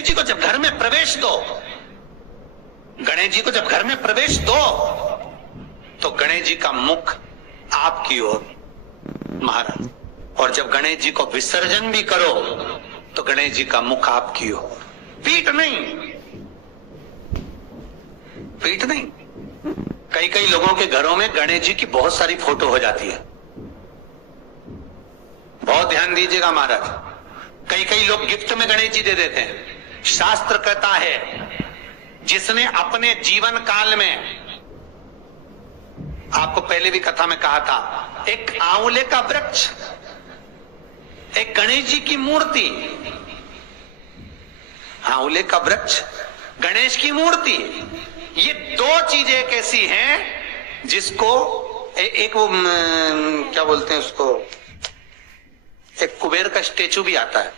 गणेश जी को जब घर में प्रवेश दो, गणेश जी को जब घर में प्रवेश दो तो गणेश जी का मुख आपकी ओर महाराज, और जब गणेश जी को विसर्जन भी करो तो गणेश जी का मुख आपकी ओर, पीठ नहीं, पीठ नहीं। कई कई लोगों के घरों में गणेश जी की बहुत सारी फोटो हो जाती है, बहुत ध्यान दीजिएगा महाराज। कई कई लोग गिफ्ट में गणेश जी दे देते हैं। शास्त्र कहता है जिसने अपने जीवन काल में, आपको पहले भी कथा में कहा था, एक आंवले का वृक्ष, एक गणेश जी की मूर्ति, आंवले का वृक्ष, गणेश की मूर्ति, ये दो चीजें एक ऐसी हैं जिसको एक वो क्या बोलते हैं उसको, एक कुबेर का स्टेचू भी आता है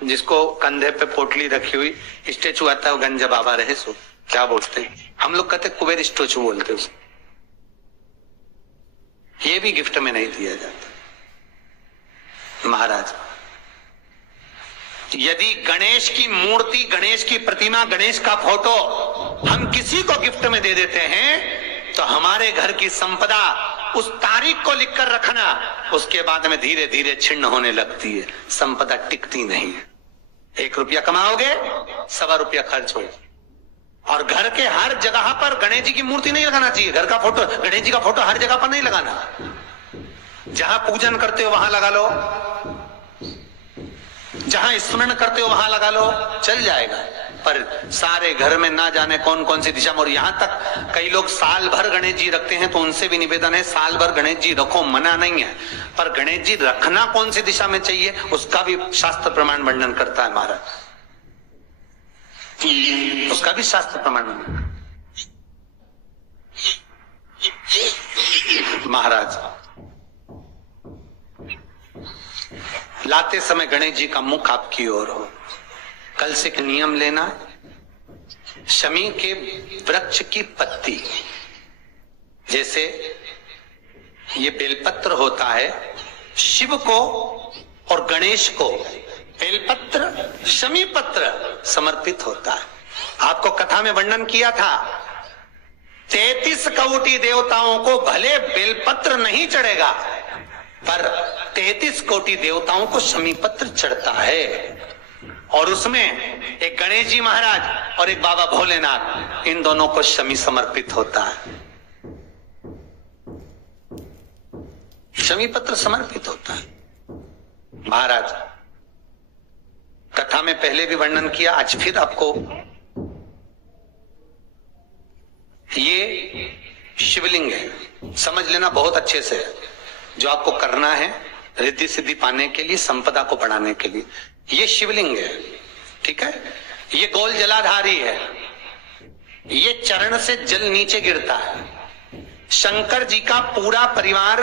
जिसको कंधे पे पोटली रखी हुई स्टेचू आता है, वो गंजा बाबा रहे सो, क्या बोलते हैं हम लोग, कहते कुबेर स्टेचू बोलते हैं उसको। ये भी गिफ्ट में नहीं दिया जाता महाराज। यदि गणेश की मूर्ति, गणेश की प्रतिमा, गणेश का फोटो हम किसी को गिफ्ट में दे देते हैं तो हमारे घर की संपदा उस तारीख को लिखकर रखना, उसके बाद में धीरे धीरे छिन्न होने लगती है, संपदा टिकती नहीं है। 1 रुपया कमाओगे, 1.25 रुपया खर्च हो। और घर के हर जगह पर गणेश जी की मूर्ति नहीं लगाना चाहिए, घर का फोटो, गणेश जी का फोटो हर जगह पर नहीं लगाना। जहां पूजन करते हो वहां लगा लो, जहां स्मरण करते हो वहां लगा लो, चल जाएगा। पर सारे घर में ना जाने कौन कौन सी दिशा में, और यहां तक कई लोग साल भर गणेश जी रखते हैं, तो उनसे भी निवेदन है साल भर गणेश जी रखो, मना नहीं है, पर गणेश जी रखना कौन सी दिशा में चाहिए उसका भी शास्त्र प्रमाण वर्णन करता है महाराज, उसका भी शास्त्र प्रमाण महाराज। लाते समय गणेश जी का मुख आपकी ओर हो। कल से एक नियम लेना, शमी के वृक्ष की पत्ती, जैसे ये बेलपत्र होता है, शिव को और गणेश को बेलपत्र, शमी पत्र समर्पित होता है। आपको कथा में वर्णन किया था 33 कोटि देवताओं को भले बेलपत्र नहीं चढ़ेगा, पर 33 कोटि देवताओं को शमी पत्र चढ़ता है। और उसमें एक गणेश जी महाराज और एक बाबा भोलेनाथ, इन दोनों को शमी समर्पित होता है, शमी पत्र समर्पित होता है महाराज। कथा में पहले भी वर्णन किया, आज फिर आपको, ये शिवलिंग है, समझ लेना बहुत अच्छे से, जो आपको करना है रिद्धि सिद्धि पाने के लिए, संपदा को बढ़ाने के लिए। ये शिवलिंग है, ठीक है, ये गोल जलाधारी है, ये चरण से जल नीचे गिरता है। शंकर जी का पूरा परिवार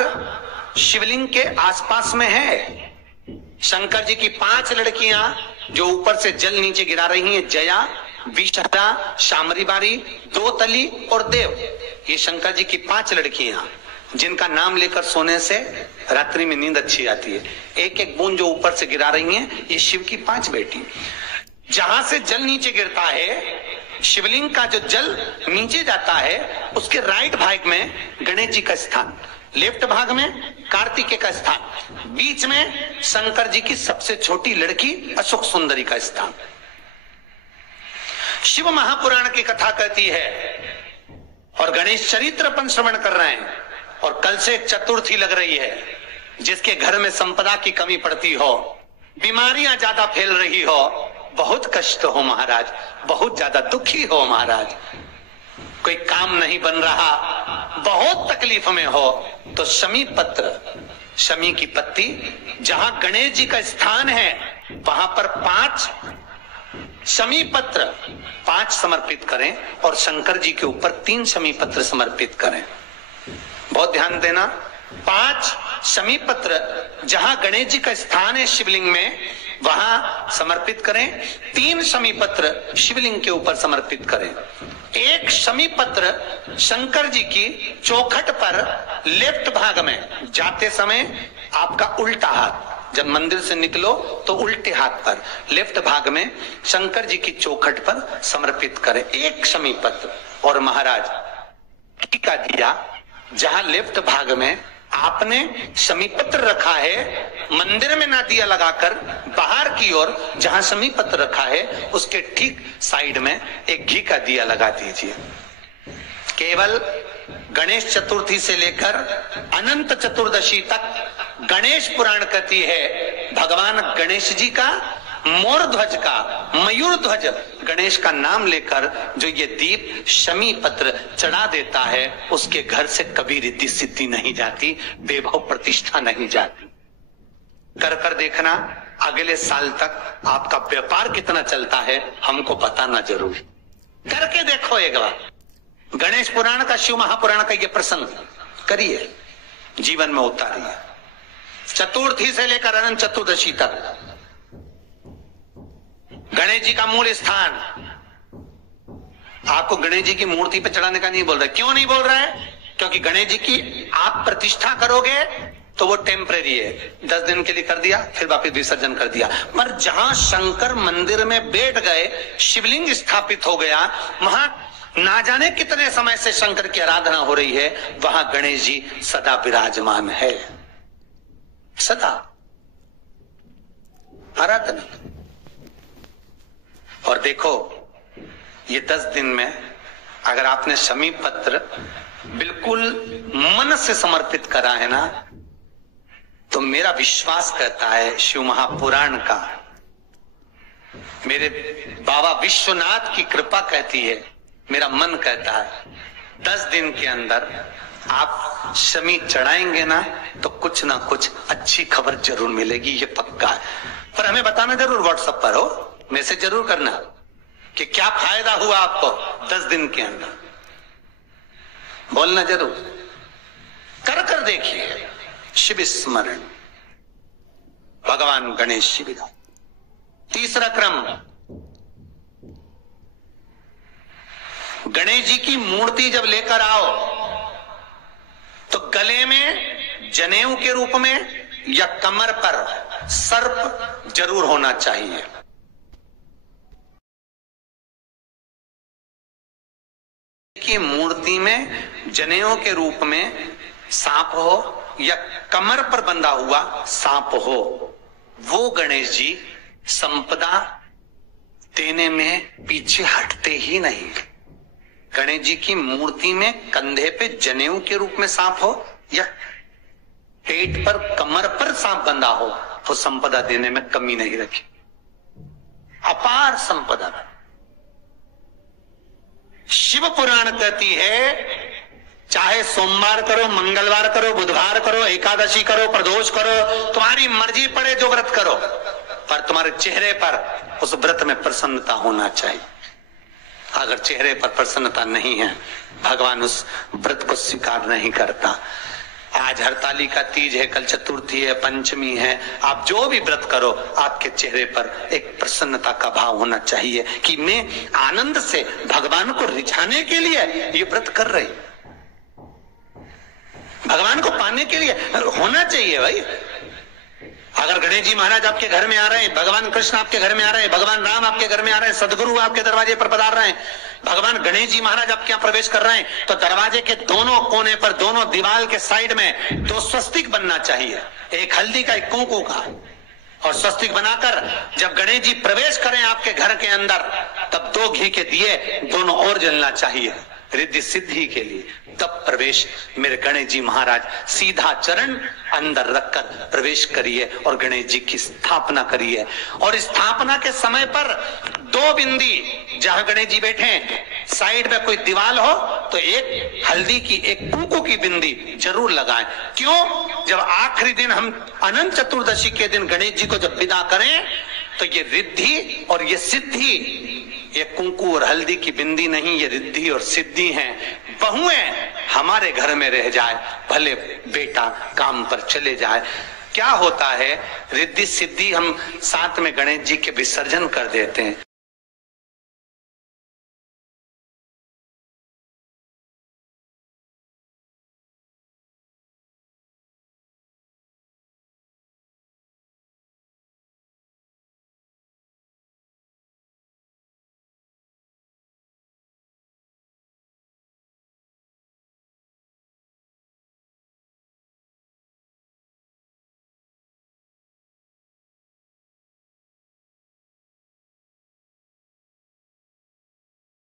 शिवलिंग के आसपास में है। शंकर जी की 5 लड़कियां जो ऊपर से जल नीचे गिरा रही हैं, जया, विषहरा, शामरीबारी, दोतली और देव, ये शंकर जी की 5 लड़कियां जिनका नाम लेकर सोने से रात्रि में नींद अच्छी आती है। एक एक बूंद जो ऊपर से गिरा रही हैं, ये शिव की 5 बेटी। जहां से जल नीचे गिरता है, शिवलिंग का जो जल नीचे जाता है, उसके राइट भाग में गणेश जी का स्थान, लेफ्ट भाग में कार्तिकेय का स्थान, बीच में शंकर जी की सबसे छोटी लड़की अशोक सुंदरी का स्थान। शिव महापुराण की कथा कहती है, और गणेश चरित्र अपन श्रवण कर रहे हैं, और कल से चतुर्थी लग रही है। जिसके घर में संपदा की कमी पड़ती हो, बीमारियां ज्यादा फैल रही हो, बहुत कष्ट हो महाराज, बहुत ज्यादा दुखी हो महाराज, कोई काम नहीं बन रहा, बहुत तकलीफ में हो, तो शमी पत्र, शमी की पत्ती, जहां गणेश जी का स्थान है वहां पर 5 शमी पत्र 5 समर्पित करें, और शंकर जी के ऊपर 3 शमी पत्र समर्पित करें। बहुत ध्यान देना, 5 शमी पत्र जहां गणेश जी का स्थान है शिवलिंग में, वहां समर्पित करें। 3 शमी पत्र शिवलिंग के ऊपर समर्पित करें। 1 शमी पत्र शंकर जी की चौखट पर लेफ्ट भाग में, जाते समय आपका उल्टा हाथ, जब मंदिर से निकलो तो उल्टे हाथ पर लेफ्ट भाग में शंकर जी की चौखट पर समर्पित करें एक शमी पत्र। और महाराज घी का दिया जहां लेफ्ट भाग में आपने शमी पत्र रखा है, मंदिर में ना दिया लगाकर बाहर की ओर जहां शमी पत्र रखा है उसके ठीक साइड में एक घी का दिया लगा दीजिए। केवल गणेश चतुर्थी से लेकर अनंत चतुर्दशी तक गणेश पुराण कहती है भगवान गणेश जी का मोर ध्वज का मयूर ध्वज गणेश का नाम लेकर जो ये दीप शमी पत्र चढ़ा देता है उसके घर से कभी रिद्धि सिद्धि नहीं जाती, वैभव प्रतिष्ठा नहीं जाती। कर कर देखना अगले साल तक आपका व्यापार कितना चलता है हमको बताना जरूर, करके देखो एक बार। गणेश पुराण का शिव महापुराण का ये प्रसंग करिए, जीवन में उतारिए। चतुर्थी से लेकर अनंत चतुर्दशी तक गणेश जी का मूल स्थान, आपको गणेश जी की मूर्ति पे चढ़ाने का नहीं बोल रहा। क्यों नहीं बोल रहा है? क्योंकि गणेश जी की आप प्रतिष्ठा करोगे तो वो टेम्परेरी है, 10 दिन के लिए कर दिया फिर वापस विसर्जन कर दिया। पर जहां शंकर मंदिर में बैठ गए, शिवलिंग स्थापित हो गया, वहां ना जाने कितने समय से शंकर की आराधना हो रही है, वहां गणेश जी सदा विराजमान है, सदा आराधना। और देखो ये 10 दिन में अगर आपने शमी पत्र बिल्कुल मन से समर्पित करा है ना, तो मेरा विश्वास कहता है शिव महापुराण का, मेरे बाबा विश्वनाथ की कृपा कहती है, मेरा मन कहता है 10 दिन के अंदर आप शमी चढ़ाएंगे ना तो कुछ ना कुछ अच्छी खबर जरूर मिलेगी, ये पक्का है। पर हमें बताना जरूर, व्हाट्सएप पर हो, मैसेज जरूर करना कि क्या फायदा हुआ आपको 10 दिन के अंदर, बोलना जरूर, कर कर देखिए। शिव स्मरण भगवान गणेश जी विधा। तीसरा क्रम, गणेश जी की मूर्ति जब लेकर आओ तो गले में जनेऊ के रूप में या कमर पर सर्प जरूर होना चाहिए। की मूर्ति में जनेऊ के रूप में सांप हो या कमर पर बंधा हुआ सांप हो, वो गणेश जी संपदा देने में पीछे हटते ही नहीं। गणेश जी की मूर्ति में कंधे पे जनेऊ के रूप में सांप हो या पेट पर कमर पर सांप बंधा हो तो संपदा देने में कमी नहीं रखी, अपार संपदा। शिव पुराण कहती है चाहे सोमवार करो, मंगलवार करो, बुधवार करो, एकादशी करो, प्रदोष करो, तुम्हारी मर्जी पड़े जो व्रत करो, पर तुम्हारे चेहरे पर उस व्रत में प्रसन्नता होना चाहिए। अगर चेहरे पर प्रसन्नता नहीं है, भगवान उस व्रत को स्वीकार नहीं करता। आज हरतालिका तीज है, कल चतुर्थी है, पंचमी है, आप जो भी व्रत करो आपके चेहरे पर एक प्रसन्नता का भाव होना चाहिए कि मैं आनंद से भगवान को रिझाने के लिए ये व्रत कर रही, भगवान को पाने के लिए होना चाहिए भाई। अगर गणेश जी महाराज आपके घर में आ रहे हैं, भगवान कृष्ण आपके घर में आ रहे हैं, भगवान राम आपके घर में आ रहे हैं, सदगुरु आपके दरवाजे पर पधार रहे हैं, भगवान गणेश जी महाराज आपके यहाँ प्रवेश कर रहे हैं, तो दरवाजे के दोनों कोने पर, दोनों दीवार के साइड में 2 स्वस्तिक बनना चाहिए, एक हल्दी का, एक कुंकू का। और स्वस्तिक बनाकर जब गणेश जी प्रवेश करें आपके घर के अंदर, तब 2 घी के दिए दोनों ओर जलना चाहिए रिद्धि सिद्धि के लिए। तब प्रवेश मेरे गणेश जी महाराज सीधा चरण अंदर रखकर प्रवेश करिए और गणेश जी की स्थापना करिए। और स्थापना के समय पर 2 बिंदी जहां गणेश जी बैठे साइड में कोई दीवार हो तो एक हल्दी की, एक कुंकू की बिंदी जरूर लगाएं। क्यों? जब आखिरी दिन हम अनंत चतुर्दशी के दिन गणेश जी को जब विदा करें तो ये रिद्धि और ये सिद्धि, ये कुंकू और हल्दी की बिंदी नहीं, ये रिद्धि और सिद्धि हैं। बहुएं हमारे घर में रह जाए, भले बेटा काम पर चले जाए। क्या होता है, रिद्धि सिद्धि हम साथ में गणेश जी के विसर्जन कर देते हैं।